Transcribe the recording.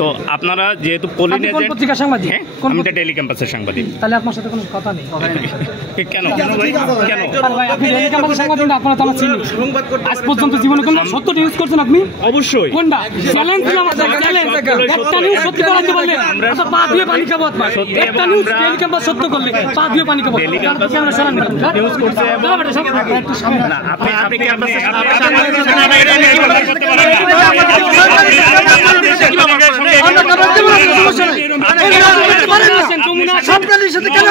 তো আপনারা যেহেতু পলিন এজেন্ট, পত্রিকা সাংবাদিক, আমি তো ডেইলি ক্যাম্পাসের সাংবাদিক। তাহলে আপনার সাথে কোনো কথা নেই। কেন ভাই? কেন ভাই আপনি ডেইলি ক্যাম্পাসের সাংবাদিক না, আপনারা তো আমার চিনি। আজ পর্যন্ত জীবনে কোন সত্যটা ইউজ করছেন আপনি? অবশ্যই। কোনটা চ্যালেঞ্জ দিলাম আপনাকে, চ্যালেঞ্জ। একটা নিউজ সত্যি বলতে বললে আচ্ছা পা দিয়ে পানি খাবো আপনার। একটা নিউজ ডেইলি ক্যাম্পাস সত্য করলে পা দিয়ে পানি খাবো। ডেইলি ক্যাম্পাস ক্যামেরা সরান না, নিউজ করছে একটু সামনে না। আপনি ক্যাম্পাসে আপনাদের সাথে কেন